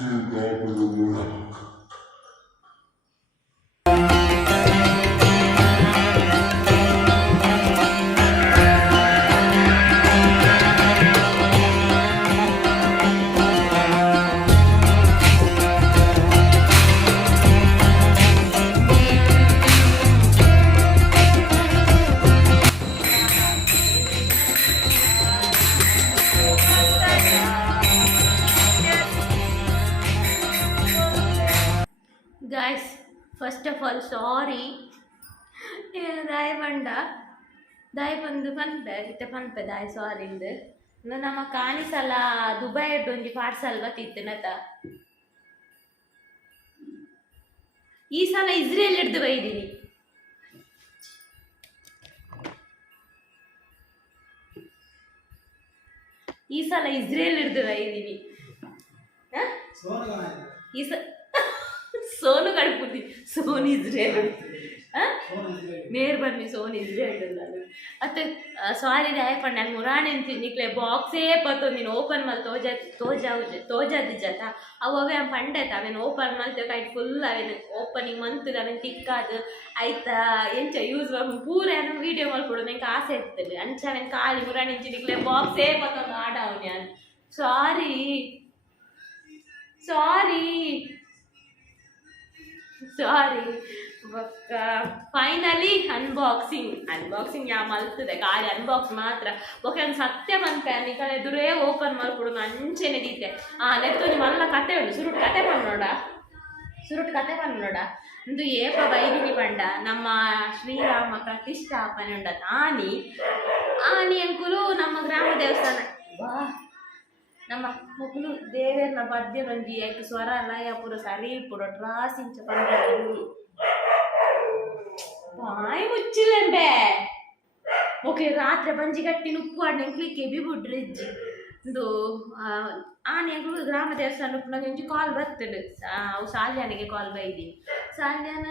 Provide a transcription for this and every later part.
and God will work. ದಾಯ ಬಂದು ಪನ್ಪೆ ಇತ್ತೆ ಪನ್ಪೆ ದಾಯ ಸಾರಿಂದು ಇನ್ನು ನಮ್ಮ ಕಾಣಿಸಲ ದುಬೈ ಒಂಜಿ ಪಾರ್ಸಲ್ ಬತ್ತಿತ್ತು ನತ ಈ ಸಲ ಇಸ್ರೇಲ್ ಹಿಡ್ದು ಬೈದೀನಿ. ಈ ಸಲ ಇಸ್ರೇಲ್ ಹಿಡ್ದು ಬೈದೀನಿ? ಈ ಸೋನು ಕಡ್ಕೊತೀನಿ ಸೋನು ಇಸ್ರೇಲ್. ನೇರ್ ಬನ್ನಿ ಸೋನ್ ಇದ್ರೆ ನಾನು ಅತ್ತೆ ಸಾರಿ ಪಂಡ ನಾನು ಮುರಾಣಿ ನಿಕ್ಲೆ ಬಾಕ್ಸೇ ಪತ್ತು ನೀನು ಓಪನ್ ಮಲ್ ತೋಜ ತೋಜ ತೋಜದ ಜತ ಅವಾಗ ಪಂಡೆತ ಅವೇನು ಓಪನ್ ಮಲ್ತೆ ಕೈ ಫುಲ್ ಅವೇನು ಓಪನಿಂಗ್ ಮಂತ್ ಅವೇನು ತಿಕ್ಕಾದ ಆಯ್ತಾ? ಎಂಚ ಯೂಸ್ ಪೂರ ಏನು ವೀಡಿಯೋ ಮಲ್ಕೊಡು ನಂಗೆ ಆಸೆ ಇರ್ತದೆ. ಅಂಚ ಅವೇನು ಕಾಲಿ ಮುರಾಣಿ ನಿಕ್ಲೆ ಬಾಕ್ಸೇ ಪತ್ತೊಂದು ಆಡ ಅವನು sorry sorry ಸಾರಿ ಬೊಕ್ಕ ಫೈನಲಿ ಅನ್ಬಾಕ್ಸಿಂಗ್ ಅನ್ಬಾಕ್ಸಿಂಗ್ ಯಾ ಮಲ್ತದೆ ಗಾಳಿ ಅನ್ಬಾಕ್ಸ್ ಮಾತ್ರ ಬೊಕ್ಕ ಒಂದು ಸತ್ಯ ಮನ್ಪೆ ನಿಕಲ ಎದುರೇ ಓಪನ್ ಮಾಡ್ಕೊಡು ಅಂಚೆನೆ ದೀತೆ ಆ ನೆತ್ತೊಂದು ಮಲ್ಲ ಕತೆ ಉಂಟು ಸುರುಟ್ ಕತೆ ಪನ್ನೋಡ ಸುರುಟ್ ಕತೆ ಪನ್ನೋಡ ಇಂದು ಏಪ ಬೈದಿನಿ ಪಂಡ ನಮ್ಮ ಶ್ರೀರಾಮ ಪ್ರತಿಷ್ಠಾಪನೆ ಉಂಡ ಆನಿ ಆನಿ ಅಂಕುಲು ನಮ್ಮ ಗ್ರಾಮ ದೇವಸ್ಥಾನ ವಾ ನಮ್ಮ ಮಕ್ಕಳು ದೇವೇರ್ನ ಪದ್ಯ ಬಂದಿ ಯಾಕೆ ಸ್ವರ ಲಯ ಪೂರ ಸರಿ ಪುಡ ಟ್ರಾಸಿಂಚ ಪಂದ್ರಲ್ಲಿ ಬಾಯಿ ಮುಚ್ಚಿಲ್ಲಂಬೆ ಓಕೆ ರಾತ್ರಿ ಬಂಜಿ ಗಟ್ಟಿ ಉಪ್ಪು ಆಡ್ನ ಕ್ಲಿಕ್ಕೆ ಬಿಬಿಡ್ರಿ ಇಜ್ಜಿ ಇದು ಆನೆಗಳು ಗ್ರಾಮ ದೇವಸ್ಥಾನ ಉಪ್ಪುನಾಗ ಒಂಜಿ ಕಾಲ್ ಬರ್ತದೆ ಅವು ಸಾಲ್ಯಾನಿಗೆ ಕಾಲ್ ಬೈದಿ ಸಾಲ್ಯಾನ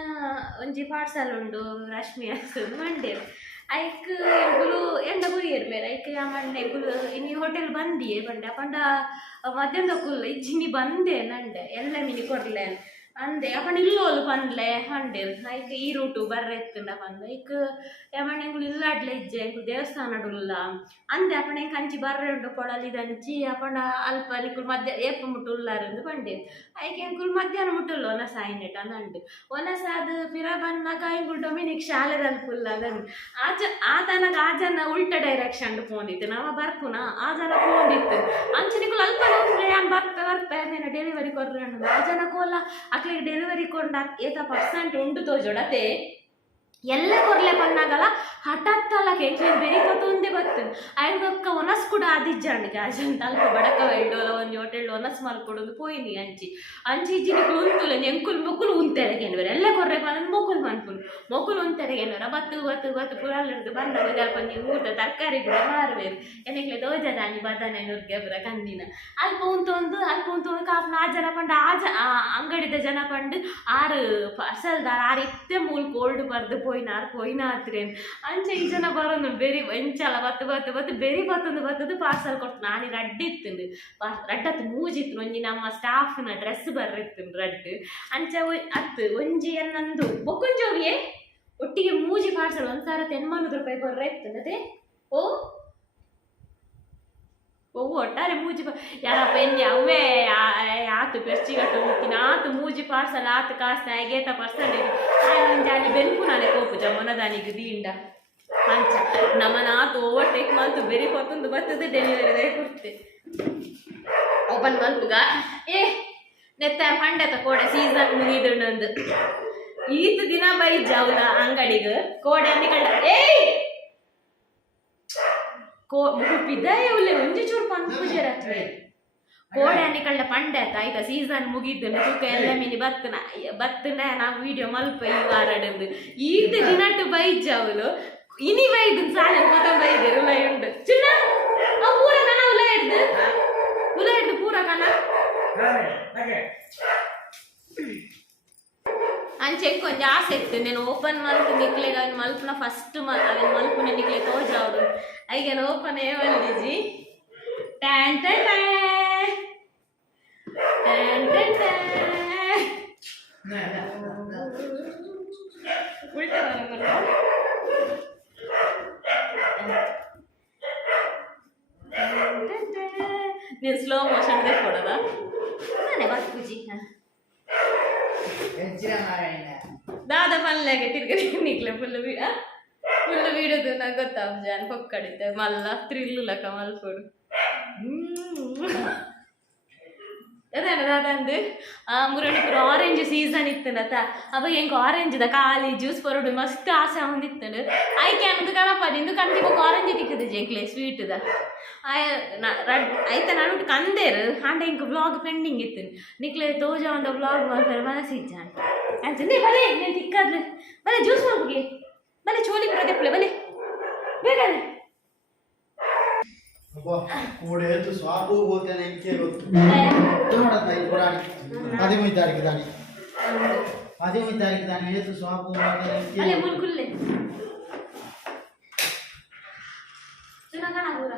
ಒಂಜಿ ಪಾರ್ಸಲ್ ಉಂಡು ರಶ್ಮಿ ಅಂತ ಐಕ್ ಎಗುಲು ಎಂಡ ಗುರಿಯರ್ ಬೇರೆ ಐಕ್ ಮಣ್ಣೆ ಎಗುಲು ಇನಿ ಹೋಟೆಲ್ ಬಂದಿಯೇ ಬಂಡೆ ಪಂಡ ಮಧ್ಯಾಹ್ನ ಕುಲ್ಲ ಇಜ್ಜಿನಿ ಬಂದೆ ನಂಡೆ, ಎಲ್ಲ ಮಿನಿ ಕೊಡ್ಲೆ ಅಂದೆ ಅಪಂಡ ಇಲ್ಲೋಲು ಪಂಡ್ಲೆ ಹಂಡೆ ಐಕ್ ಈ ರೂಟು ಬರ್ರೆ ಎತ್ತುಂಡ ಪಂಡ ಐಕ್ ಯಮಣ್ಣ ಎಂಗುಲು ಇಜ್ಜೆ ಎಂಗುಲು ದೇವಸ್ಥಾನಡುಲ್ಲ ಅಂದೆ ಅಪಣ ಎಂಕ್ ಅಂಚಿ ಬರ್ರೆ ಉಂಡು ಕೊಡಲಿ ದಂಚಿ ಅಪಂಡ ಅಲ್ಪ ನಿಕುಲು ಮಧ್ಯ ಏಪ ಮುಟ್ಟು ಉಲ್ಲಾರಂದು ಪಂಡೆ ಐಕ್ ಎಂಕುಲು ಮಧ್ಯಾಹ್ನ ಮುಟ್ಟುಲ್ಲ? ಒನ ಸಾಯಿನೆಟ ನಂಡು ಒನಸ ಅದು ಪಿರ ಬಂದಾಗ ಎಂಕುಲು ಡೊಮಿನಿಕ್ ಶಾಲೆ ಅಲ್ಪುಲ್ಲ? ಅದನ್ನು ಆಜ, ಆತನಗ ಆ ಜನ ಉಲ್ಟ ಡೈರೆಕ್ಷನ್ ಪೋಂದಿತ್ತು. ನಾವ ಬರ್ಪುನ? ಆ ಜನ ಪೋಂದಿತ್ತು ಅಲ್ಪ ನೋಡ್ರೆ ಯಾನ್ ಬರ್ಪ ಬರ್ಪ ಡೆಲಿವರಿ ಕೊರ್ರೆ ಆ ಜನ ಕೋಲ ಅಕ್ಲಿಗೆ ಡೆಲಿವರಿ ಕೊಂಡ ಏತ ಪರ್ಸೆಂಟ್ ಉಂಡು ತೋಜೊಡತೆ ಎಲ್ಲ ಕೊರ್ಲೆ ಪನ್ನಾಗಲ್ಲ ಹಠಾತ್ತಲ್ಲ ಕೆಂಚೇನು ಬೆರಿಕತ್ತು ಒಂದೇ ಬರ್ತದೆ ಅಯ್ಯಕ್ಕ ಒನಸ್ ಕೂಡ ಆದಿಜ್ಜಾಣಿಗೆ ಅಜನ್ ತಲ್ಪ ಬಡಕ ಇಡೋಲ್ಲ ಒಂದು ಹೋಟೆಲ್ ಒನಸ್ ಮಾಡ್ಕೊಡೋದು ಪೋಯಿನಿ ಅಂಚಿ. ಅಂಚಿ ಇಜ್ಜಿನ ಉಂತುಲ, ನೆಂಕುಲ್ ಉಂತೆರೆ ಉಂತೆರೆಗೆನ್ವರ, ಎಲ್ಲ ಕೊರ್ರೆ ಬಂದ್ ಮೊಕ್ಕುಲ್ ಮನ್ಪುಲ್. ಮೊಕ್ಕುಲು ಉಂತೆರೆಗೆನ್ವರ, ಬತ್ತು ಬತ್ತು ಬತ್ತು ಪುರಾಲಿಡ್ದು ಬಂದಾಗ ನೀವು ಊಟ, ತರಕಾರಿ ಕೂಡ ಮಾರುವೇರು ಏನಕ್ಕೆ ದೋಜದಾನಿ ಬದನೆ ನುರ್ಗೆ ಬರ ಕಂದಿನ. ಅಲ್ಪ ಉಂತೊಂದು ಅಲ್ಪ ಉಂತೊಂದು ಒಂದು ಕಾಪುನ ಆ ಜನ ಪಂಡ ಆ, ಅಂಗಡಿದ ಜನ ಪಂಡು, ಆರು ಫಸಲ್ದಾರ ಆರು ಇತ್ತೆ ಮೂಲ್ ಕೋಲ್ಡ್ ಬರ್ದು ಪೋಯಿನಾರ್ ಪೋಯಿನಾತ್ರೇನ್ ಅಂಚೆ ಈ ಜನ ಬರೋನು ಬೆರಿ ಎಂಚಲ ಬತ್ತು ಬತ್ತು ಬತ್ತು ಬೆರಿ ಬತ್ತೊಂದು ಬತ್ತದು ಪಾರ್ಸಲ್ ಕೊಟ್ಟು ನಾನು ರಡ್ಡಿತ್ತುಂಡು ರಡ್ಡತ್ತು ಮೂಜಿತ್ತು ಒಂಜಿ ನಮ್ಮ ಸ್ಟಾಫ್ನ ಡ್ರೆಸ್ ಬರ್ರಿತ್ತು ರಡ್ಡು ಅಂಚೆ ಅತ್ತು ಒಂಜಿ ಎನ್ನಂದು ಬೊಕ್ಕೊಂಜೋಗಿಯೇ ಒಟ್ಟಿಗೆ ಮೂಜಿ ಪಾರ್ಸಲ್ ಒಂದು ಸಾವಿರದ ಎನ್ಮನ್ನೂರು ರೂಪಾಯಿ ಬರ್ರೆ ಇತ್ತು ಅದೇ ಓ ಒವ್ವು ಒಟ್ಟಾರೆ ಮೂಜಿ ಯಾರಪ್ಪ ಎನ್ನಿ ಅವೇ ಆತು ಬೆರ್ಚಿಗಟ್ಟು ಮುಕ್ಕಿನ ಆತು ಮೂಜಿ ಪಾರ್ಸಲ್, ಆತು ಕಾಸ್ನ ಆಗೇತ ಪರ್ಸಲ್ ಜಾಲಿ ಬೆನ್ಪು ನಾನೇ ಕೋಪು ಜಮನದಾನಿಗೆ ದೀಂಡ. ಅಂಚ ನಮ್ಮನ ಆತು ಓವರ್ಟೇಕ್ ಮಂತು ಬೆರಿ ಕೊತ್ತೊಂದು ಬರ್ತದೆ ಡೆಲಿವರಿ ಕೊಡ್ತೆ. ಓಪನ್ ಮಲ್ಪುಗ, ಏ, ನೆತ್ತ ಪಂಡತ ಕೋಡೆ ಸೀಸನ್ ಮುಗಿದುಂಡು ಈತ್ ದಿನ ಬೈ ಜಾವ್ಲ ಅಂಗಡಿಗೆ, ಕೋಡೆ ಕಂಡ, ಏಯ್ ಮುಗುಪಿದ್ದಾಯ ಉಲ್ಲೆ ಒಂಜಿ ಚೂರು ಪೂಜೆ ರತ್ವೆ. ಕೋಡೆ ಅನ್ನಿಕಳ್ಳ ಪಂಡೆ ಆಯ್ತಾ? ಸೀಸನ್ ಮುಗಿದ್ದು ತೂಕ ಎಲ್ಲ ಮೀನಿ ಬತ್ತನ ಬತ್ತನ ನಾವು ವಿಡಿಯೋ ಮಲ್ಪ ಈ ವಾರಡಂದು ಈತ ದಿನಟ್ಟು ಬೈಜಾವುಲು ಇನಿ ಬೈದು ಸಾಲ ಮೊತ್ತ ಬೈದರು ಉಲ ಉಂಡು ಚಿನ್ನ ಆ ಪೂರ ಕನ ಉಲ ಹಿಡ್ದು ಉಲ ಹಿಡ್ದು ಪೂರ ಕನ అని చెప్పి కొంచెం ఆసక్తి నేను ఓపెನ್ మలుపు నిక్లేగా అవన్ మలుపున ఫస్ట్ అవన్ మలుపున నిక్లే తోజావుడు అయిగన్ ఓపెన్ ఏవల్లి జీ? ట్యాంట ఉల్టా నేను స్లో మోషన్ కూడా బతుకుజీ ದಾದ ಪಲ್ಲೆಗೆ ತಿರ್ಗಿ ನಿಕ್ಲೆ ಫುಲ್ ಫುಲ್ ವೀಡಿಯೋದು ನಂಗೆ ಗೊತ್ತಾವ ಜಾನ್ ಹೊಕ್ಕಡಿತೆ ಮಲ್ಲ ಥ್ರಿಲ್ ಲಕ ಮಲ್ಪೊಡು ಆ ಮುರಣಿಪುರ ಆರೆಂಜ್ ಸೀಸನ್ ಇತ್ತನತ ಅವಾಗ ಆರೆಂಜ್ ಆರೆಂಜ್ದ ಖಾಲಿ ಜ್ಯೂಸ್ ಪರೋಡು ಮಸ್ತ್ ಆಸೆ ಹೊಂದಿತ್ತನು ಆಯ್ಕೆ ಅನ್ನೋದು ಗಣಪತಿ ಇಂದು ಕಂಡು ಆರೆಂಜ್ ತಿಕ್ಕದು ಜೇಕ್ಲೆ ಸ್ವೀಟ್ದ ಐತ ನಾನು ಕಂದೇರು ಹಾಂಡೆ ಇಂಕ ಬ್ಲಾಗ್ ಪೆಂಡಿಂಗ್ ಇತ್ತು ನಿಕ್ಲೆ ತೋಜ ಒಂದು ಬ್ಲಾಗ್ ಮಾಡ್ತಾರೆ, ಮನಸ್ಸಿಜ್ಜ ಅಂತ. ಅಂತಂದೆ ಬಲೆ, ನೀನು ಸಿಕ್ಕಾದ್ರೆ ಬಲೆ ಜ್ಯೂಸ್ ಹೋಗಿ ಬಲೆ, ಚೋಲಿ ಬರೋದೆಪ್ಪಲೆ ಬಲೆ. ಬೇಗ ಇಲ್ಲಿ ಕೊಡಾಡಿ ಹದಿಮೂರು ತಾರೀಕು ತಾನೆ ಹದಿಮೂರು ತಾರೀಕು ತಾನೆ తారీఖు ಸ್ವಾಪು ಹೋಗ್ತೇನೆ తారీఖు ಬಲೆ ಗೊತ್ತು. ಮುಲ್ಕುಲ್ಲೆ ಸುನಗನ ಊರ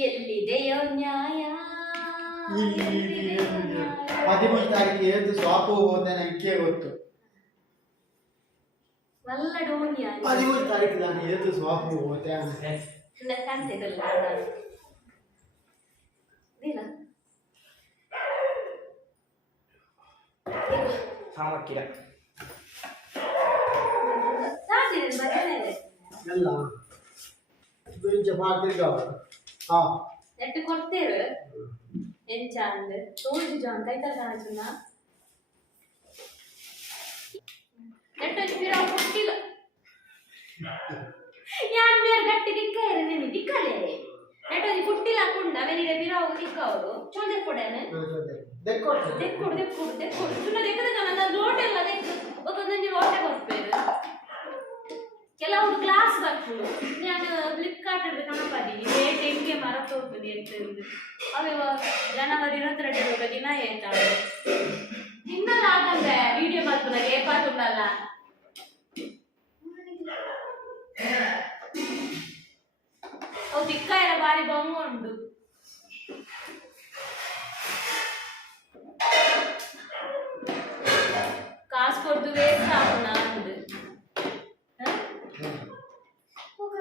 ಎಲ್ಲಿದೆಯೋ ನ್ಯಾಯ? ಹದಿಮೂರು ತಾರೀಕು ಏತು ಸ್ವಾಪು ಹೋಗ್ತೇನೆ ಇಂಕೆ ಗೊತ್ತು ಹದಿಮೂರು ತಾರೀಕು ತಾನೆ ಏತು ಸ್ವಾಪು ಹೋಗ್ತೇನೆ ನನ್ನ ಕಾಣ್ತಿದ್ದಲ್ಲ ನಾನು ನೀನ ಸಾಮಕ್ಕಿರ ಸಾಕಿದೆ ಬರಲೇ ಎಲ್ಲ ಬೆಂಚ ಮಾಡ್ತಿರ್ಗಾವ ಹಾ ನೆಟ್ಟು ಕೊಡ್ತೇರು ಎಂಚ ಅಂದ್ ತೋಜು ಜಾನ್ ಕೈತ ಕಾಣಿಸುನ ನೆಟ್ಟು ಸ್ಪಿರ ಕೊಟ್ಟಿಲ್ಲ ಯಾನ್ ಬೇರೆ ಗಟ್ಟಿ ದಿಕ್ಕ ಇರ ನೆನಿ ದಿಕ್ಕಲೆ ನೆಟ್ಟು ಕುಟ್ಟಿಲ್ಲ ಕುಂಡ ವೆನಿಗೆ ಬಿರ ಹೋಗು ದಿಕ್ಕ ಅವರು ಚೋದೆ ಕೊಡೇನೆ ದೆಕ್ಕೊಡ್ತೇನೆ ದೆಕ್ಕೊಡು ದೆಕ್ಕೊಡು ದೆಕ್ಕೊಡು ಸುನ್ನ ದೆಕ್ಕದ ನನ್ನ ಲೋಟ ಎಲ್ಲ ದೆಕ್ಕು ಒಬ್ಬೊಂದು ಲೋಟ ಕೊಡ್ಪೇರು ಕೆಲವರು ಗ್ಲಾಸ್ ಬರ್ಪುಡು ನಾನು ಫ್ಲಿಪ್ಕಾರ್ಟ್ ಕಣಪಡಿ ರೇಟ್ ಹೆಂಗೆ ಮರತು ಹೋಗ್ತದೆ ಅಂತ ಹೇಳುದು ಅವೆ ಜನವರಿ ಇರತ್ತೆರಡು ಹೋಗ ದಿನ ಹೇಳ್ತಾಳೆ ತಿನ್ನಲ್ಲ ಆಗಂದ್ರೆ ವಿಡಿಯೋ ಬರ್ತು ನನಗೆ ಏಪಾತುಂಡಲ್ಲ ತಿಕ್ಕ ಎಲ್ಲ ಬಾರಿ ಬೊಂಗು ಉಂಟು ಕಾಸು ಕೊಡ್ದು ವೇಸ್ಟ್ ಆಗುಣ ಅಂದು ಹ? ಹೋಗ,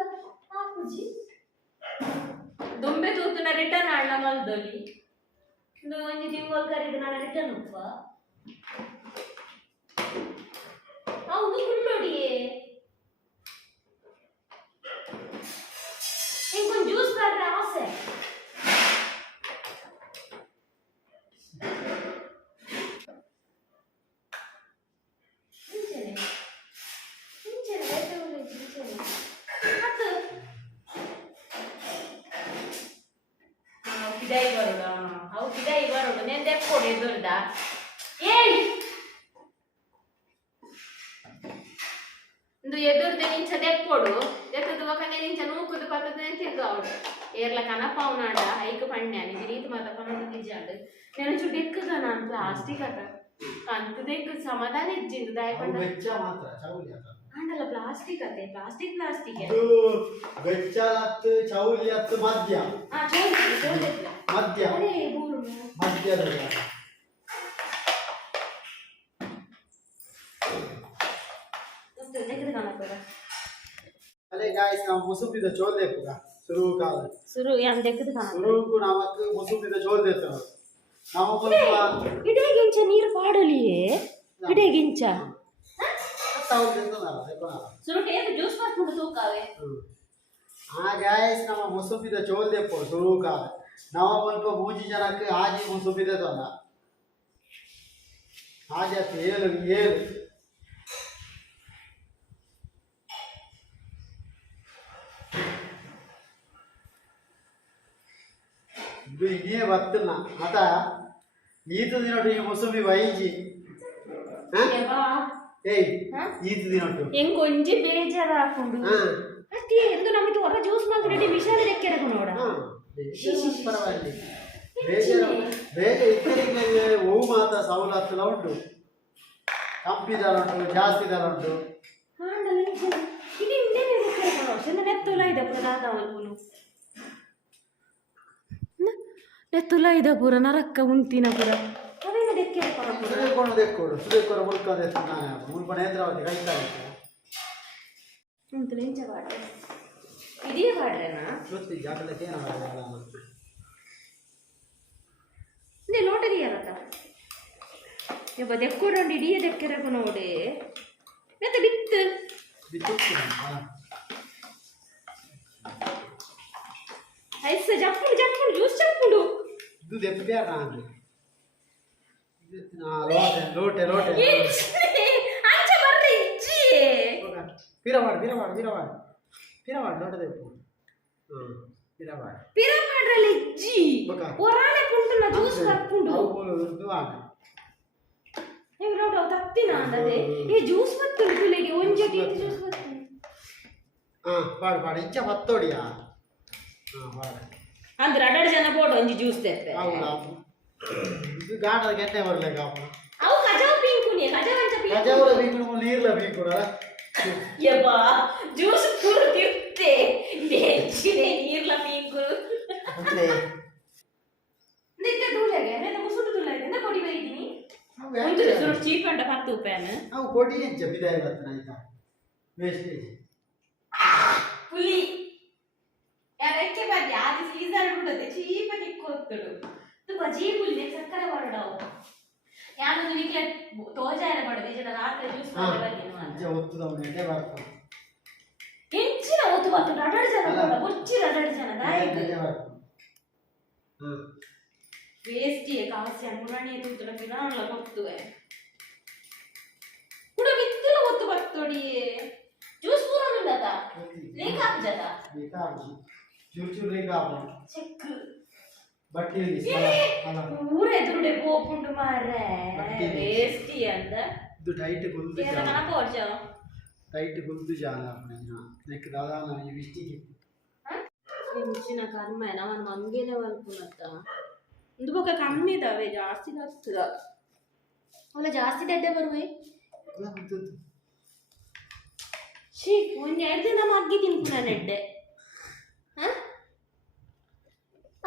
ಹಾಕುಜಿ. ದುಂಬೆ ತೂತುನ ರಿಟರ್ನ್ ಆಡ್ಲ ಮಲ್ದೊಲಿ ಒಂದು ಒಂಜಿ ತಿಂಗಳು ಕರೆದು ನಾನು ರಿಟರ್ನ್ ಉಪ್ಪ ಹೌದು ಕುಳ್ಳೋಡಿಯೇ ಎದುರ್ದೆ ನಿಂಚ ತೆಕ್ಕೊಡು ತೆಕ್ಕದು ಒಕ್ಕನೆ ನಿಂಚ ನೂಕುದು ಪಕ್ಕದ ತೆಕ್ಕವಡು ಏರ್ಲ ಕನಪ ಅವನಾಡ ಐಕ ಪಣ್ಯ ನಿಧಿ ರೀತಿ ಮಾತ ಪನ್ನೊಂದು ನಿಜಾಡು నేను ಅದ. ದೆಕ್ಕ ಸಮಾಧಾನ ಇಜ್ಜಿಂದು ದಾಯ ಅವು ಪಂಡ ವೆಚ್ಚ ಮಾತ್ರ ಚೌಲಿ ಅದ ಆಂಡಲ್ಲ ಪ್ಲಾಸ್ಟಿಕ್ ಅತ್ತೆ ಪ್ಲಾಸ್ಟಿಕ್ ಪ್ಲಾಸ್ಟಿಕ್ ಇದು ವೆಚ್ಚ ಹತ್ತು ಚೌಲಿ ಹತ್ತು ಮಧ್ಯ ಆ ಚೋದಿ ಚೋದಿ ಮಧ್ಯ ಅದೇ ಬೂರು ಮಧ್ಯದಲ್ಲಿ ಮತ್ತೆ ನೆಗದು ಕಾಣಪ್ಪದ ಅಲ್ಲೇ ಗಾಯ್ಸ್ ನಾವು ಮುಸುಬಿದ ಚೋಲ್ದೆ ಪುಗ ಶುರು ಕಾಲ ಸುರು ಯಾನ್ ತೆಗೆದು ಕಾಣ ಶುರುಕು ನಮಕ್ ಮುಸುಬಿದ ಚೋಲ್ದೆ ನಾವು ಸ್ವಲ್ಪ ಇಡೇಗಿಂಚ ನೀರು ಪಾಡಲಿಯೇ ಇಡೇಗಿಂಚ ಗಿಂಚ ಇರ್ತದಲ್ಲ, ತೆಕ್ಕೊಳಲ್ಲ. ಸುರು ಟೇಸ್ಟ್ ಜ್ಯೂಸ್ ಮಾಡ್ಕೊಂಡು ತೂಕಾವೆ? ಹ್ಮ್. ಆ ಗಾಯಸ್ ನಮ್ಮ ಮುಸುಬಿದ ಚೋಲ್ದೆಪ್ಪು ಶುರು ಕಾಲ ನಾವು ಸ್ವಲ್ಪ ಮೂಜಿ ಜನಕ್ಕೆ ಆಜಿ ಮುಸುಬಿದ ತಂದ ಹತ್ತು ಏಳು ಏಳು ಇದು ಇನ್ನೇ ಬರ್ತಿಲ್ಲ ಆತ ಈತ ದಿನೊಟ್ಟು ಈ ಮುಸುಬಿ ವೈಜಿ ಹ? ಏಯ್ ಹ? ಈತ ದಿನೊಟ್ಟು ಹೆಂಗ್ ಒಂಜಿ ಬೇಜಾರ ಹಾಕೊಂಡು ಹಾ ಅಷ್ಟೇ ಎಂದು ನಮಗೆ ಹೊರ ಜ್ಯೂಸ್ ಮಾಡ್ಕೊಂಡು ವಿಷಾದ ಲೆಕ್ಕೆರಗು ನೋಡ ಹಾ. ಬೇಜಾರು ಪರವಾಗಿಲ್ಲ ಬೇಜಾರು ಬೇಗ ಇದ್ದರಿಗೆ ಹೂ ಮಾತ ಸವಲತ್ತುಲ ಉಂಟು ಕಮ್ಮಿ ದರ ಉಂಟು ಜಾಸ್ತಿ ದರ ಉಂಟು ಹಾಂಡಲ್ಲ ಇದು ಇನ್ನೇನೆ ಲೆಕ್ಕೆರಗು ಚಂದ ನೆತ್ತುಲ ಇದೆ ಪ್ರದಾತ ಅವಲ್ಪುನು ನೆತ್ತುಲ ಇದೆ ಪೂರ ನರಕ್ಕ ಉಂತಿನ ಪೂರ. ಅವೇನು ಲೆಕ್ಕ ಇಡೀ ಕೊರಪುರ ಸುದೇಕೋಣ ತೆಕ್ಕೋಡು ಬಿತ್ತು. ಮುಲ್ಕೊಂಡೆ ಐಸ ಜಪ್ಪುಡು ಜಪ್ಪುಡು ಜ್ಯೂಸ್ ಜಪ್ಪುಡು ಇದು ದೆಪ್ಪ ಬೇಡ ನಾನು ಲೋಟೆ ಲೋಟೆ ಲೋಟೆ ಅಂಚ ಬರ್ರಿ ಇಜ್ಜಿ ಪಿರವಾಡ್ ಪಿರವಾಡ್ ಪಿರವಾಡ್ ಪಿರವಾಡ್ ಲೋಟ ದೆಪ್ಪು ಹ್ಞೂ ಪಿರವಾಡ್ ಪಿರ ಮಾಡ್ರಲ್ಲಿ ಇಜ್ಜಿ ಬೊಕ. ಒರಾನೆ ಪುಂಟುನ ಜ್ಯೂಸ್ ಕರ್ಪುಂಡು ಅವು ಬೋಲು ಉಂಟು ಆಗ ಹೆಂಗ್ ನೋಡು ಅವು ತತ್ತಿನ ಅಂದದೆ ಈ ಜ್ಯೂಸ್ ಬತ್ತು ತುಲೆಗೆ ಒಂಜಿ ಜ್ಯೂಸ್ ಬತ್ತು ಹಾಂ ಪಾಡು ಪಾಡು ಇಂಚ ಹತ್ತೋಡಿಯಾ ಹಾಂ ಪಾಡು ಅಂದ್ರೆ ಅಡಡ್ ಜನ ಬೋಡು ಒಂಜಿ ಜ್ಯೂಸ್ ತೆಪ್ಪೆ ಹೌದಾ ಇದು ಗಾಣದ ಗೆಟ್ಟೆ ಬರ್ಲಿಕ್ಕೆ ಅಪ್ಪ ಅವು ಕಜಾವ್ ಪಿಂಕುನಿ ಕಜಾವ್ ಅಂಚ ಪಿಂಕು ಗಜವರ ಬೀಕುಡು ನೀರ್ಲ ಬೀಕುಡ ಯಬ್ಬಾ ಜ್ಯೂಸ್ ಪೂರ ತಿರ್ತೆ ನೆಚ್ಚಿನೆ ನೀರ್ಲ ಪಿಂಕು ಅಂದ್ರೆ ನಿತ್ಯ ದೂಲೆಗೆ ನೆತ್ತ ಮುಸುಡು ದೂಲೆಗೆ ಎಂತ ಕೊಡಿ ಬೈದಿನಿ ಒಂದು ಸುರು ಚೀಪ್ ಅಂಡ ಹತ್ತು ರೂಪಾಯಿನ ನಾವು ಕೊಡಿ ಎಂಚ ಬಿದಾಯ ಬರ್ತನ ಆಯ್ತಾ ವೇಸ್ಟೇಜ್ ಪುಲಿ ಯಾರಕ್ಕೆ ಬದಿ ಆದಿ ಸೀಸನ್ ಬಿಡದೆ ಚೀಪ ತಿಕ್ಕೊತ್ತಡು ತು ಬಜಿ ಪುಲಿ ಸಕ್ಕರೆ ಮಾಡಡವು ಯಾನೊಂದು ವಿಕೆ ತೋಜಾರ ಮಾಡದೆ ಜನ ರಾತ್ರಿ ಜ್ಯೂಸ್ ಮಾಡಿ ಬಂದಿನ ಅಂಚ ಒತ್ತುದವನು ಎಡೆ ಬರ್ತಾನೆ ಹೆಚ್ಚಿನ ಒತ್ತು ಬತ್ತು ರಡಡ್ ಜನ ಕೂಡ ಒಚ್ಚಿ ರಡಡ್ ಜನ ದಾಯಿಗೆ ಎಡೆ ಬರ್ತಾನೆ ಹಾಂ ವೇಸ್ಟಿಯೇ ಕಾಸ್ಯ ಮುರಣಿ ತೂತುಲ ಪಿನಾಳ ಕೊತ್ತುವೆ ಕೂಡ ಮಿತ್ತಲ ಒತ್ತು ಬತ್ತೋಡಿಯೇ ಜ್ಯೂಸ್ ಪೂರ ಉಂಡದ ಲೇಖ ಹಾಕ್ಜದ ಬೇಕಾಗಿ ಚೂರು ಚೂರು ರೇಗ ಚೆಕ್ ಬಟ್ಟೆ ಅಲ್ಲ ಊರ ಎದುರುಡೆ ಪೋಪುಂಡು ಮಾರ್ರೆ ಬಟ್ಟಿ. ವೇಸ್ಟಿ ಅಂದ ಇದು ಟೈಟ್ ಕುಲ್ದು ಏನ ಜಾನ ಮನ ಪೋರ್ಚ ಟೈಟ್ ಕುಲ್ದು ಜಾನ ನೆಕ್ ದಾದಾನ ಈ ವಿಷ್ಟಿಗೆ ಹೆಂಚಿನ ಕರ್ಮ ಅವನ್ ಮಂಗೇನೆ ಮಲ್ಪುನತ್ತ ಒಂದು ಬೊಕ್ಕ ಕಮ್ಮಿ ಇದಾವೆ ಜಾಸ್ತಿ ಬರ್ತದ ಅಲ್ಲ ಜಾಸ್ತಿ ದಡ್ಡೆ ಬರುವೆ ಅಲ್ಲ ಗೊತ್ತದ್ದು ಶೀ ಒಂದ್ ಎರಡು ದಿನ ಮಗ್ಗಿ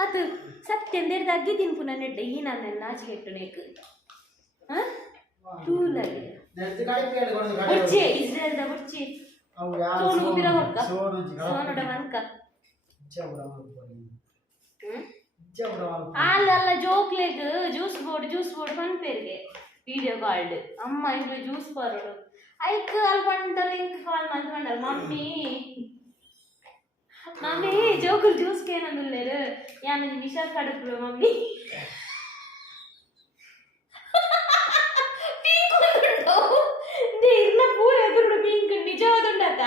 ಅದು ಸತ್ಯಂದೇರ್ದ ಅಗ್ಗಿ ತಿನ್ಪುನ ನೆಡ್ಡೆ ಈ ನನ್ನ ನಾಚಿ ಇಟ್ಟು ನೇಕು ಕಡೆ ಬುರ್ಚಿ ಇಸ್ರೇಲ್ದ ಯಾರು? ಸೋನು ಉಪಿರ ಹೊಕ್ಕ ಸೋನುಡ ಮನ್ಕ ಮಾಡ್ಬೋದು ಜೋಕ್ಲೆಗ್ ಜ್ಯೂಸ್ ಬೋರ್ಡ್ ಜ್ಯೂಸ್ ಬೋರ್ಡ್ ಪನ್ಪೇರ್ಗೆ ವಿಡಿಯೋ ಕಾಲ್ಡ್ ಅಮ್ಮ ಇಬ್ರು ಜ್ಯೂಸ್ ಬರೋಡು ಐಕ್ ಅಲ್ಲಿ ಬಂಡ ಲಿಂಕ್ ಕಾಲ್ ಮಂತ್ಕೊಂಡಲ್ ಮಮ್ಮಿ. ಜೋಕುಲ್ ಜ್ಯೂಸ್ ಕೇನಂದುಲ್ಲೇರು ಯಾನ ವಿಶಾಲ್ ಕಡಪು ಮಮ್ಮಿ ಇರ್ನ ಪೂರ ಎದುರು ಪಿಂಕ್ ನಿಜವಾದುಂಡತ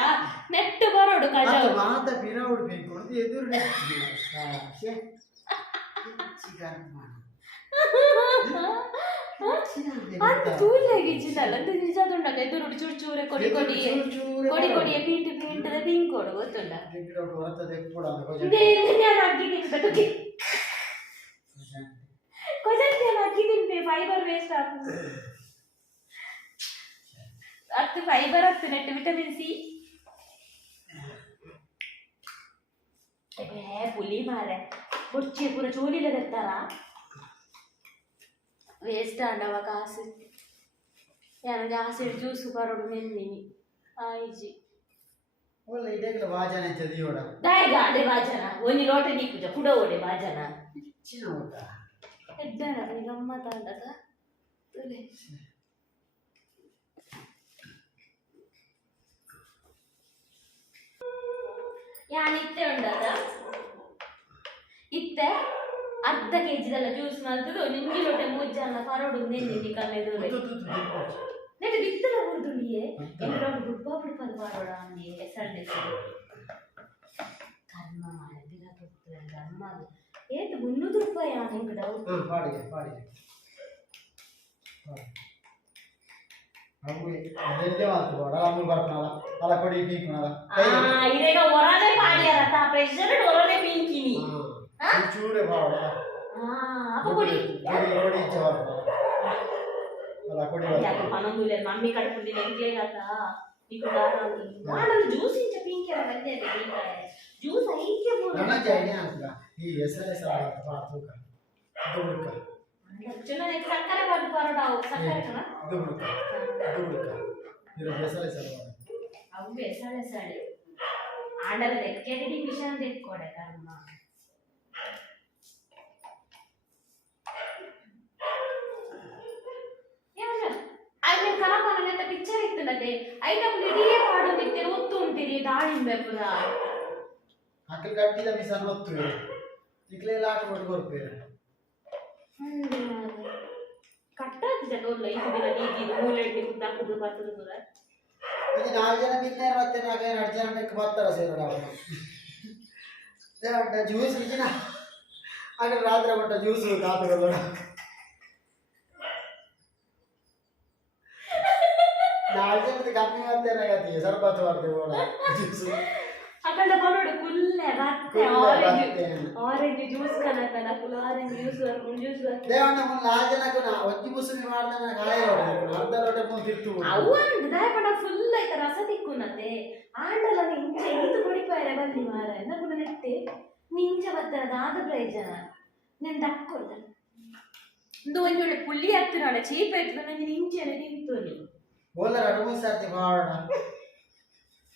ನೆಟ್ಟು ಬರೋಡು ಕಜಾವು ಮಾತ ಪಿರ ಉಡ್ಬೇಕು ಅದು ಎದುರು తూలు తగ్గించింది అలా నిజాదు ఉండదు ఎదురు చూడు చూరే కొడి కొడి కొడి కొడి పీంటి పీంటది ఇంకోడు గొత్తుండ నేను అగ్గి తింటుంది కొంచెం నేను అగ్గి తింటే ఫైబర్ వేస్ట్ అవుతుంది అత్త ఫైబర్ వస్తున్నట్టు విటమిన్ సి పులి మారే బొచ్చి కూర చూడీలు తెస్తారా వేస్ట్ అండవా కాసు ಯಾರು ಜಾಸ್ತಿ ಜ್ಯೂಸ್ ಬರೋಡು ನೆನ್ನಿನಿ ಆಯ್ಜಿ ಒಳ್ಳೆ ಇದೆಲ್ಲ ವಾಜನೆ ಚದಿಯೋಡ ದಾಯ ಗಾಡೆ ಬಾಜನ ಒಂಜಿ ಲೋಟ ನೀಕುಜ ಕುಡ ಓಡೆ ಬಾಜನ ಹೆಚ್ಚಿನ ಊಟ ಎಡ್ಡಾಡ ಗಮ್ಮತ್ತ ಅಂದದ ತುಲೆ ಯಾನ್ ಇತ್ತೆ ಉಂಡದ ಇತ್ತೆ ಅರ್ಧ ಕೆಜಿದಲ್ಲ ಜ್ಯೂಸ್ ಮಲ್ತದು ನಿಂಗಿ ಲೋಟೆ ಮೂಜ್ಜಲ್ಲ ಪರೋಡು ನೆನ್ನಿ ಕಲ್ಲೆದುರೆ ನೆಟ್ಟು ಬಿತ್ತಲ ಹುರ್ದುಳಿಯೇ ಎಲ್ಲರೂ ದುಬ್ಬ ಬಿಡ್ಪದ ಪಾರೋಡ ಅಂದಿಯೇ ಸಣ್ಣ ಕರ್ಮ ಮಾಡಿದಿರ ತುತ್ತು ಕರ್ಮ ಅದು ಏತು ಮುನ್ನೂರು ರೂಪಾಯಿ ಹೆಂಗ್ ಡೌಟ್ ಹಾಂ ಪಾಡಿಗೆ ಪಾಡಿಗೆ ಅವು ಅದೆಲ್ಲೇ ಮಾಡ್ತು ಬೇಡ ಅಮೂಲ್ ಬರ್ತಾನಲ್ಲ ಅಲ್ಲ ಕೊಡಿ ಬೀಕ್ನಲ್ಲ ಆ ಇರೇಗ ಹೊರದೆ ಪಾಡ್ಯಾರತ ಪ್ರೆಷರ್ ಹೊರದೆ ಪಿಂಕಿನಿ ಚೂರೇ ಬಾಡ ಆ ಅಪ್ಪ ಕೊಡಿ ಕೊಡಿ ಕೊಡಿ పనం లేదు. మమ్మీ కడుపు ఎంట్లే కదా. నీకు వాడలు జ్యూస్ ఇంచ పీంకే మంది జ్యూస్ అయితే ఈ ఎస్ఎల్ఎస్ ఆడుతుక దుడుక చిన్న దగ్గర సక్కర పడుపారడావు సక్కర కదా? దుడుక దుడుక మీరు ఎస్ఎల్ఎస్ ఆడాలి అవు ఎస్ఎల్ఎస్ ఆడే. తెచ్చుకోడే కదమ్మా. ಕಲಪನ ಪಿಕ್ಚರ್ ಇತ್ತಲ್ಲದೆ ಐಟಮ್ ಇಡೀ ಮಾಡೋದಿತ್ತೆ ಒತ್ತು ಉಂಟಿರಿ ದಾಳಿಂಬೆ ಪುರ ಅಕ್ಕಲ್ ಕಟ್ಟಿದ ಮಿಸನ್ ಒತ್ತುವೆ ಇಕ್ಲೆಲ್ಲ ಆಟ ಕೊಟ್ಟು ಕೊಡ್ಪೇರೆ ಕಟ್ಟಾಗ್ತದೆ ನೋಡ್ಲ ಈ ದಿನ ನೀಗಿ ಮೂಲೆ ಇಟ್ಟು ತಕ್ಕದು ಬರ್ತದ ಪುರ ಇದು ನಾಲ್ಕು ಜನ ಬಿನ್ನೇರ ಮತ್ತೆ ನಾಲ್ಕು ಎರಡು ಜನ ಬೇಕು ಬರ್ತಾರ ಸೇರೋಣ ಅವರು ಜ್ಯೂಸ್ ಇಜಿನ ಆಗ ರಾತ್ರಿ ಕೊಟ್ಟ ಜ್ಯೂಸ್ ಕಾತುಗಳು ಸರ್ಬತ್ ಅಕಲ್ದ ಪನ್ನೋಡು ಕುಲ್ಲೆ ಆರೆಂಜ್ ಆರೆಂಜ್ ಜ್ಯೂಸ್ ಕನಕನ ಕುಲ್ ಆರೆಂಜ್ ಜ್ಯೂಸ್ ಒತ್ತಿ ಬುಸುನಿ ಮಾಡ್ದನ ಕಾಯ ತಿತ್ತು ರಸ ತಿಕ್ಕುನತೆ. ಆಂಡಲ ನಿಂಚೆ ಇದು ಕೊಡಿಪಾಯರೆ ಬನ್ನಿ ಮಾರ ಎಂದ ನೆಟ್ಟೆ. ನಿಂಚೆ ಬತ್ತನ ದಾದ ಪ್ರಯೋಜನ. ನೆನ್ ದಕ್ಕೊಲ್ಲ ಇಂದು ಒಂಜೊಡೆ ಪುಲ್ಲಿ ಹತ್ತಿರೋಣ ಚೀಪ್ ಆಯ್ತು ನಿಂಚೆ ನಿಂತು ಓಲರ ಸಾಧ್ಯ ಮಾಡೋಣ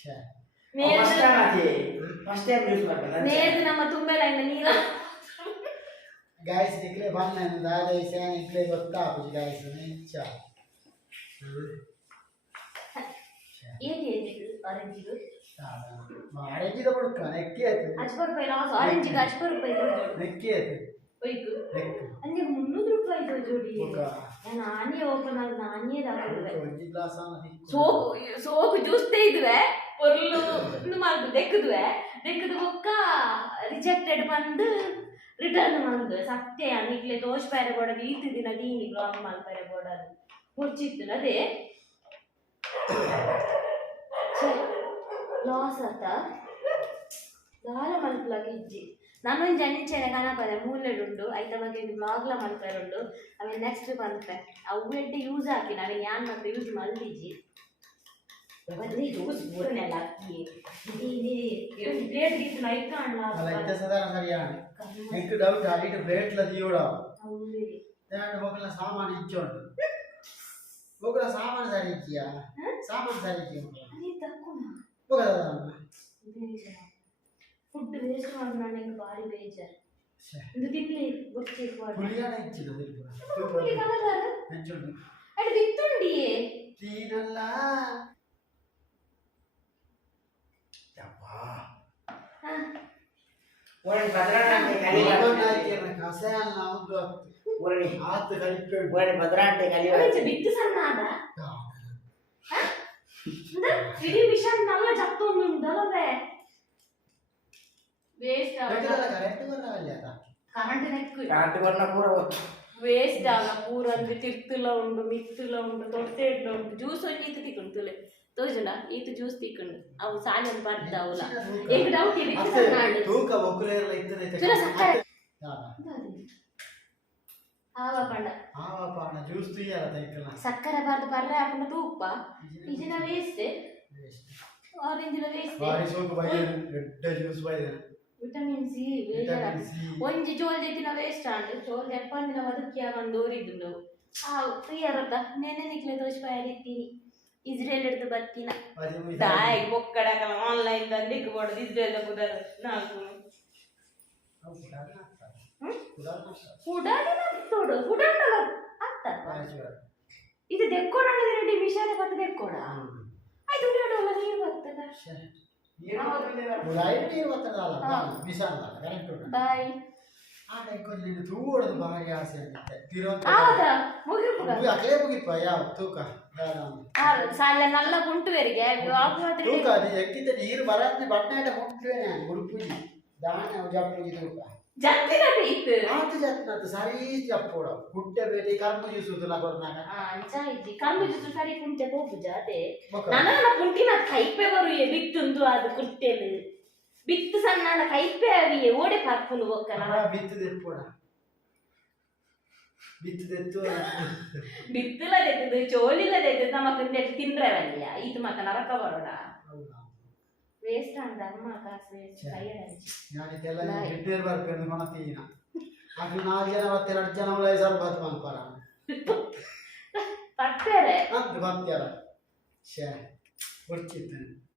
ಚೆಸ್ಟ್ ಫಸ್ಟ್ ಟೈಮ್ ಯೂಸ್ ನಮ್ಮ ತುಂಬೆಲಾಯಿ ನೀರ? ಗಾಯ್ಸ್ ಇದ್ಕಲೇ ಬನ್ನ ನಾನು ದಾದೈ ಸೇನ್ ಗೊತ್ತಾ? ಅ ಬುಜ ಗಾಯ್ಸ್ ಅನಿ ಚಾ ಈ ದೇ ಇದೆ? ಬರೆದಿರೋ ತಾರಾ ಮಾರೇಜಿದ ಬಡ ಕಣಕ್ಕೆ ಅಜ್ಕರು 50 ರೂಪಾಯಿ ಆರೆಂಜ್ ಕಜ್ಕರು ರೂಪಾಯಿ ನಿಕ್ಕೆ ಐತೆ ಐತೆ ಅendige 300 ರೂಪಾಯಿ ಜೋಡಿ. ಓಕ ನಾನು ಆನಿ ಓಪನರ್ ಆನಿಯೆ ಇದ್ವೆ ಇದು ಮಾಡ್ದು ದೆಕ್ಕದುವೆ ದೆಕ್ಕದು ಬೊಕ್ಕ ರಿಜೆಕ್ಟೆಡ್ ಬಂದು ರಿಟರ್ನ್ ಮಂದು ಸತ್ಯ ನಿಕ್ಲೆ ದೋಷ ಬೇರೆ ಬೋಡದು ಈತು ದಿನ ದೀನಿ ಬ್ಲಾಗ್ ಮಲ್ಪರೆ ಬೋಡದು ಹೊಚ್ಚಿತ್ತು ಅದೇ ಲಾಸ್ ಆತ ದಾಲ ಮಲ್ಪಲಾಗ ಇಜ್ಜಿ ನನ್ನೊಂದು ಜನಿಂಚೆನೆ ಕನಪದೆ ಮೂಲೆಡುಂಡು ಐತ ಬಗ್ಗೆ ಬ್ಲಾಗ್ಲ ಮಲ್ಪರುಂಡು ಆಮೇಲೆ ನೆಕ್ಸ್ಟ್ ಬಂತೆ ಅವು ಎಡ್ಡೆ ಯೂಸ್ ಹಾಕಿ ನಾನು ಯಾನ್ ಮಾತ್ರ ಯೂಸ್ ಮಲ್ದಿಜ್ಜಿ ఎవరిని రోజు ఊరని లక్కి ఇది ఇది ఎవరి ప్లేట్ డౌట్ అది ఇటు ప్లేట్ల తీయడం సామాన్ ఇచ్చోడు. ఒకళ్ళ సామాన్ సరి సామాన్ సరి ఫుడ్ వేస్ట్ అంటున్నాను ఇంకా తీరల్లా ಒಳ್ಳೆ ಭದ್ರಾಟೆ ಕಸೆ ಅಲ್ಲ ಒಳ್ಳೆ ಹಾತು ಕಲಿತು ಒಳ್ಳೆ ಭದ್ರಾಟೆ ಕಲಿಯೋದು ಬಿಟ್ಟು ಸಣ್ಣ ಅದ ಇಡೀ ಮಿಷನ್ ನಲ್ಲ ಜಪ್ತೊಂದು ಉಂಟಲ್ಲವೇ ವೇಸ್ಟ್ ಕರೆಂಟ್ ನೆಕ್ಕು ಕರೆಂಟ್ ಬಣ್ಣ ಪೂರ ವೇಸ್ಟ್ ಆಗಲ್ಲ ಪೂರ ಅಂದ್ರೆ ತಿರ್ತುಲ ಉಂಡು ಮಿತ್ತುಲ ಉಂಡು ತೊಟ್ಟೆ ಉಂಡು ಜ್ಯೂಸ್ ಒಂದಿತ್ತು ತಿಕ್ಕುಂತುಲೆ ತಿಕ್ಕೊಂಡು ತೋಜನ ಈತ ಜ್ಯೂಸ್ ತಿಕ್ಕೊಂಡು ಅವು ಸಾಲ ಬರ್ದ ಅವಲ ಈಗ ಡೌಟ್ ಇದೆ ಅಷ್ಟೇ ತೂಕ ಒಕ್ಕಲೇರಲ್ಲ ಇರ್ತದೆ ಚೂರ ಸಕ್ಕರೆ. ಯಾರ? ಆವ ಪಂಡ ಆವ ಪಾಣ ಜ್ಯೂಸ್ ತುಯ್ಯಲ್ಲ ತೈಕಲ್ಲ ಸಕ್ಕರೆ ಬಾರ್ದು ಬರ್ರೆ ಹಾಕೊಂಡ ತೂಪ ಇಜಿನ ವೇಸ್ಟ್ ಆರೆಂಜಿನ ವೇಸ್ಟ್ ಬಾರಿ ಸೋಕು ಬೈದೆ ದೊಡ್ಡ juice ಬೈದೆ vitamin C vitamin C ಒಂಜಿ ಜೋಲ್ ಜೆತ್ತಿನ ವೇಸ್ಟ್ ಆಂಡ್ ಜೋಲ್ ಜಪ್ಪಂದಿನ ಬದುಕಿಯ ಒಂದು ಊರಿದ್ದು ಆ ಪ್ರಿಯರತ್ತ ನೆನೆ ನಿಕ್ಲೆ ತೋರಿಸ್ಪಾಯಿರ್ತೀನಿ ಇಸ್ರೇಲ್ ಹಿಡ್ದು ಬರ್ತೀನ ದಾಯ್ ಒಕ್ಕಡ ಆನ್ಲೈನ್ ತಂದಿಕ್ ಕೊಡದು ಇಸ್ರೇಲ್ ಬುದರ್ ನಾಲ್ಕು. ತೋಡು ಇದು ದೆಕ್ಕೊಡೋಣ ರೆಡಿ ಬತ್ತ ದೆಕ್ಕೊಡ ಆಯ್ತು ಉಡಾಡಲ್ಲ ನೀರು ಬರ್ತದ. ಬಾಯ್ ಆ ಟೈಕೊಂದು ನೀನು ಹೊಡೆದು ಭಾರಿ ಆಸೆ ಆಗುತ್ತೆ ಮುಗಿಪುಗ ಅಕಲೇ ಮುಗಿಪ್ಪ ಯಾವ ತೂಕ. ಸಾಲ ನಲ್ಲ ಗುಂಟುವರಿಗೆ ತೂಕ ಅದು ಎಕ್ಕಿತ ನೀರು ಬರತ್ತೆ ಬಟ್ಟೆ ಮುಟ್ಲೇನೆ ಉಡುಪುಜಿ ದಾನ ಜಪ್ಪುಜಿ ತೂಕ. ಆತ ಜತ್ನತ್ತು ಸರಿ ಚಪ್ಪೋಡ ಹುಟ್ಟೆ ಬೇಟಿ ಕರ್ಮ ಜ್ಯೂಸುದಿಲ್ಲ ಕೊರ್ನಾಗ ಆ, ಅಂಚ ಇಜ್ಜಿ ಕಮ್ಮಿ ಜೊತೆ ಸರಿ ಕುಂಟೆ ಹೋಗುಜ ಅದೇ ಕುಂಟಿನ ನನ್ನ ಪುಂಟಿನ ಕೈಪೆ ಬರು ಬಿತ್ತುಂದು ಅದು ಕುಟ್ಟೆಲು ಬಿತ್ತು ಸಣ್ಣ ಕೈಪೆ ಅವಿಯೇ ಓಡೆ ಪಾಕ್ಕೊಂಡು ಹೋಗ್ತಾರ ಬಿತ್ತದ ಎಪ್ಪೋಡ ಬಿತ್ತದ ಎತ್ತು ಬಿತ್ತಲದೆತ್ತದು ಚೋಲಿಲ್ಲದೆತ್ತದು ನಮ್ಮ ಕಂದೆ ತಿಂದ್ರವಲ್ಲ ಇದು ಮಾತ ನರಕ ಬರೋಡ ವೇಸ್ಟ್ ಅಂತ ಅಮ್ಮ ಕಾಸು ವೇಸ್ಟ್ ನಾನು ಇದೆಲ್ಲ ಹೆಡ್ಡೇರ್ ಬರ್ಕೊಂಡು ಮಾಡ್ತೀನ ಅದು ನಾಲ್ಕು ಜನ ಮತ್ತೆರಡು ಜನ ಒಳ್ಳೆ ಸರ್ ಬತ್ ಮಾಡ್ಪಾರ ಬರ್ತಾರೆ ಮತ್ತೆ ಬರ್ತಾರ ಶೇ ಹೊಡ್ಕಿತ್ತೇನೆ